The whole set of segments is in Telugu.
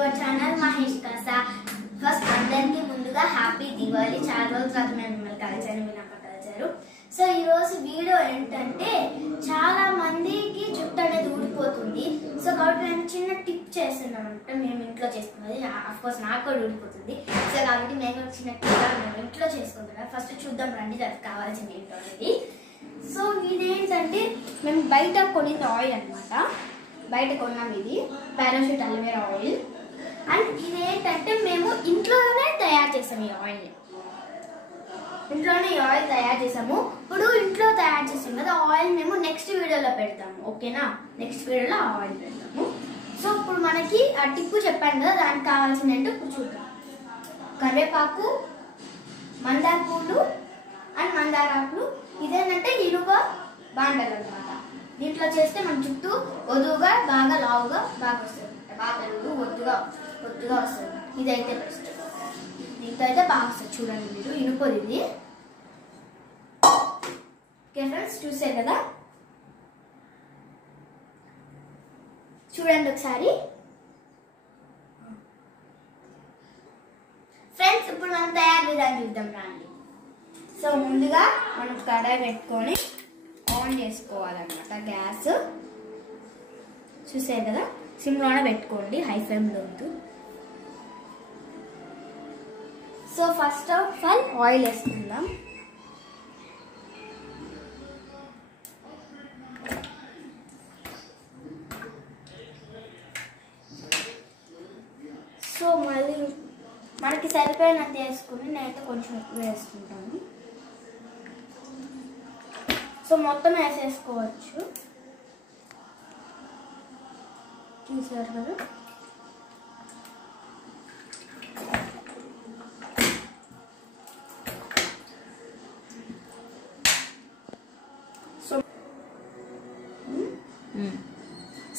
Your channel Mahesh Kasa. First అందరికీ ముందుగా హ్యాపీ దివాళీ. చాలా రోజుల తర్వాత మేము మిమ్మల్ని కలిసాను, మీరు నాకు కలిసారు. సో ఈరోజు వీడియో ఏంటంటే చాలా మందికి జుట్టు అనేది ఊడిపోతుంది. సో కాబట్టి నేను చిన్న టిప్ చేస్తున్నాను అనమాట. మేము ఇంట్లో చేసుకున్నది, అఫ్కోర్స్ నాకు కూడా ఊడిపోతుంది. సో కాబట్టి మేము చిన్న టిప్ మేము ఇంట్లో చేసుకుంటున్నాం. ఫస్ట్ చూద్దాం రండి, దానికి కావాల్సింది ఏంటో. సో ఇదేంటంటే మేము బయట కొనిన ఆయిల్ అనమాట. బయట కొన్నాం, ఇది పారాషూట్ అలోవెరా ఆయిల్. అండ్ ఇదేంటంటే మేము ఇంట్లోనే తయారు చేసాము. ఈ ఆయిల్ని ఇంట్లోనే ఈ ఆయిల్ తయారు చేసాము. ఇప్పుడు ఇంట్లో తయారు చేసాం కదా ఆయిల్, మేము నెక్స్ట్ వీడియోలో పెడతాము, ఓకేనా? నెక్స్ట్ వీడియోలో ఆ ఆయిల్ పెడతాము. సో ఇప్పుడు మనకి ఆ టిప్పు చెప్పాను కదా, దానికి కావాల్సింది ఏంటో ఇప్పుడు చూద్దాం. కరివేపాకు, మందార పూలు అండ్ మందారాకులు. ఇదేంటంటే ఇనుప బాండలు అనమాట. దీంట్లో చేస్తే మన చుట్టూ వదువుగా బాగా లావుగా బాగా వస్తుంది, బాగా పెరుగు ఒత్తుగా వస్తుంది. ఇదైతే బెస్ట్, దీంతో అయితే బాగా వస్తుంది. చూడండి మీరు, ఇనుపది ఇది. ఓకే ఫ్రెండ్స్, చూసారు కదా, చూడండి ఒకసారి. ఫ్రెండ్స్ ఇప్పుడు మనం తయారు విధానం చూద్దాం రండి. సో ముందుగా మనం కడాయి పెట్టుకొని ఆన్ చేసుకోవాలన్నమాట. గ్యాస్ చూసారు కదా, సిమ్లోనే పెట్టుకోండి, హై ఫ్లేమ్లో వద్దు. So first of all oil వేసుకుందాం. సో మళ్ళీ మనకి సరిపోయినంత వేసుకుని, నేనైతే కొంచెం ఎక్కువ వేసుకుంటాను. సో మొత్తం వేసేసుకోవచ్చు, చూసారు కదా.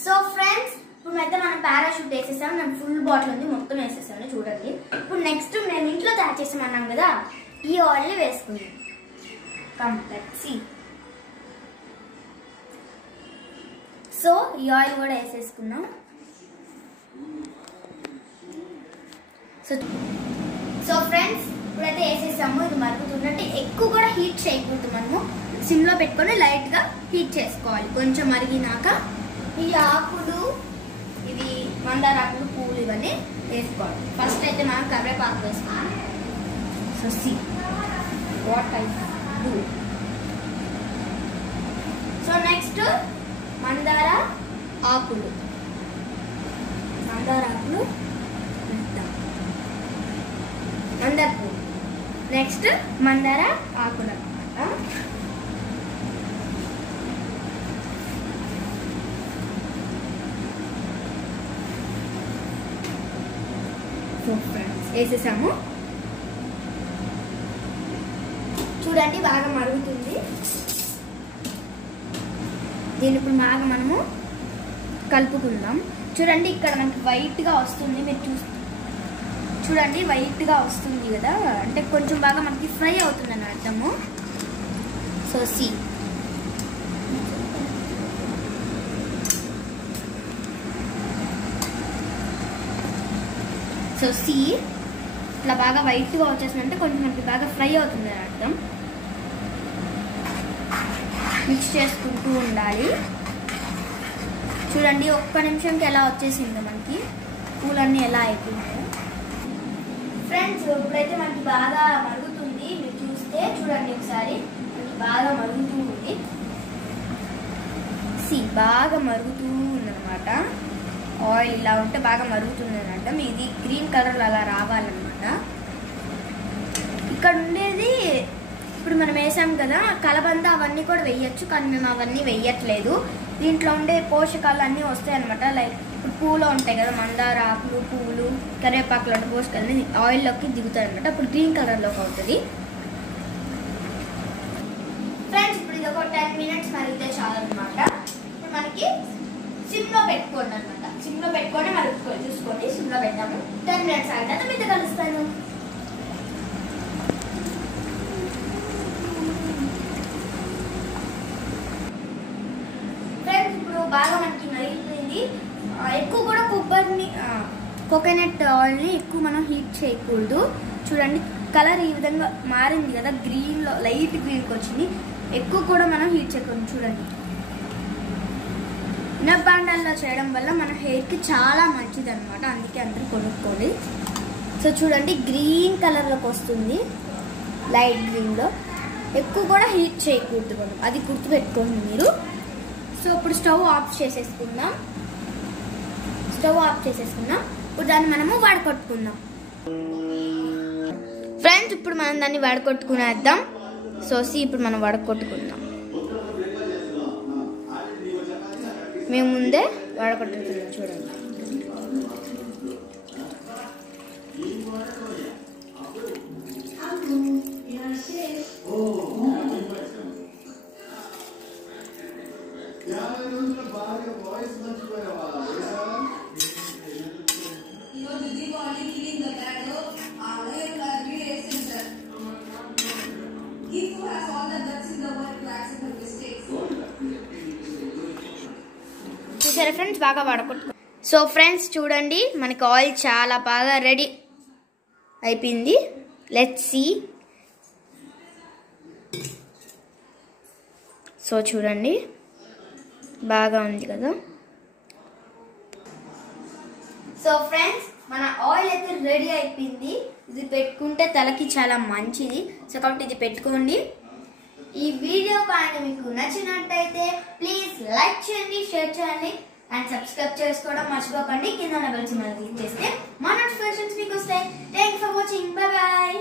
సో ఫ్రెండ్స్ ఇప్పుడైతే మనం పారాషూట్ వేసేసాము. నేను ఫుల్ బాటిల్ ఉంది, మొత్తం వేసేసాను చూడండి. ఇప్పుడు నెక్స్ట్ మేము ఇంట్లో తయారు చేసామన్నాం కదా, ఈ ఆయిల్ని వేసుకుందాం. కంప్లెక్సీ. సో ఈ ఆయిల్ కూడా వేసేసుకున్నాం. సో ఫ్రెండ్స్ ఇప్పుడైతే వేసేసాము. ఇది మరుగుతుందంటే ఎక్కువ కూడా హీట్ చేయకూడదు, మనము సిమ్లో పెట్టుకొని లైట్గా హీట్ చేసుకోవాలి. కొంచెం మరిగినాక ఈ ఆకులు, ఇవి మందార ఆకులు, పూలు ఇవన్నీ వేసుకోవాలి. ఫస్ట్ అయితే మనం కరివేపాకు వేసుకోవాలి. So see what I do. So next మందార ఆకులు వేద్దాం. మందార పూలు, నెక్స్ట్ మందార ఆకులు అన్నమాట. వేసేసాము. చూడండి బాగా మరుగుతుంది. దీన్ని ఇప్పుడు బాగా మనము కలుపుకుందాం. చూడండి ఇక్కడ మనకి వైట్గా వస్తుంది, మీరు చూడండి వైట్గా వస్తుంది కదా, అంటే కొంచెం బాగా మనకి ఫ్రై అవుతుందని అర్థము. సో సి ఇట్లా బాగా వైట్గా వచ్చేసిందంటే కొంచెం మనకి బాగా ఫ్రై అవుతుందని అర్థం. మిక్స్ చేసుకుంటూ ఉండాలి. చూడండి ఒక్క నిమిషంకి ఎలా వచ్చేసిందో మనకి, పూలన్నీ ఎలా అయిపోయినాయో. ఫ్రెండ్స్ ఇప్పుడైతే మనకి బాగా మరుగుతుంది, మీరు చూస్తే చూడండి ఒకసారి, మనకి బాగా మరుగుతూ ఉంది. బాగా మరుగుతూ ఉందన్నమాట. ఆయిల్ ఇలా ఉంటే బాగా మరుగుతుంది అని అర్థం. ఇది గ్రీన్ కలర్ అలా రావాలన్నమాట. ఇక్కడ ఉండేది ఇప్పుడు మనం వేసాం కదా కలబంద, అవన్నీ కూడా వేయచ్చు, కానీ మేము అవన్నీ వేయట్లేదు. దీంట్లో ఉండే పోషకాలు అన్నీ వస్తాయి అనమాట. లైక్ ఇప్పుడు పూలు ఉంటాయి కదా, మందార ఆకులు, పువ్వులు, కరివేపాకులు అంటే పోషకాలు ఆయిల్లోకి దిగుతాయి అనమాట. అప్పుడు గ్రీన్ కలర్లోకి అవుతుంది. ఫ్రెండ్స్ ఇప్పుడు ఇది ఒక 10 minutes మరిగితే చాలు అనమాట. ఇప్పుడు మనకి సిమ్లో పెట్టుకోండి అనమాట. సిమ్లో పెట్టుకొని మరుగుకొని చూసుకోండి. సిమ్లో పెట్టాము, 10 minutes అయిన తర్వాత మీతో కలుస్తాను. ఫ్రెండ్స్ ఇప్పుడు బాగా మనకి మరిగిపోయింది. ఎక్కువ కూడా కొబ్బరిని కోకోనట్ ఆయిల్ని ఎక్కువ మనం హీట్ చేయకూడదు. చూడండి కలర్ ఈ విధంగా మారింది కదా, గ్రీన్లో లైట్ గ్రీన్కి వచ్చింది. ఎక్కువ కూడా మనం హీట్ చేయకూడదు. చూడండి ఇనపాండాల్లో చేయడం వల్ల మన హెయిర్కి చాలా మంచిది అనమాట, అందుకే అందరూ కొనుక్కోండి. సో చూడండి గ్రీన్ కలర్లోకి వస్తుంది, లైట్ గ్రీన్లో. ఎక్కువ కూడా హీట్ చేయకూడదు మనం, అది గుర్తుపెట్టుకోండి మీరు. సో ఇప్పుడు స్టవ్ ఆఫ్ చేసేసుకుందాం. ఇప్పుడు దాన్ని మనము వడకొట్టుకుందాం. ఫ్రెండ్స్ ఇప్పుడు మనం దాన్ని వడకొట్టుకునేద్దాం. సో ఇప్పుడు మనం వడకొట్టుకుందాం. మేము ముందే వడకొట్టుకుందాం. చూడండి చూసారా ఫ్రెండ్స్, బాగా వడకొట్టుకో. సో ఫ్రెండ్స్ చూడండి మనకి ఆయిల్ చాలా బాగా రెడీ అయిపోయింది. Let's see. సో చూడండి బాగా ఉంది కదా. సో ఫ్రెండ్స్ మన ఆయిల్ అయితే రెడీ అయిపోయింది. ఇది పెట్టుకుంటే తలకి చాలా మంచిది. సో కాబట్టి ఇది పెట్టుకోండి. ఈ వీడియో కానీ మీకు నచ్చినట్టయితే ప్లీజ్ లైక్ చేయండి, షేర్ చేయండి అండ్ సబ్స్క్రైబ్ చేసుకోవడం మర్చిపోకండి. కింద బెల్ సింబల్ క్లిక్ చేస్తే మా నోటిఫికేషన్స్ మీకు వస్తాయి. Thank you for watching. Bye bye.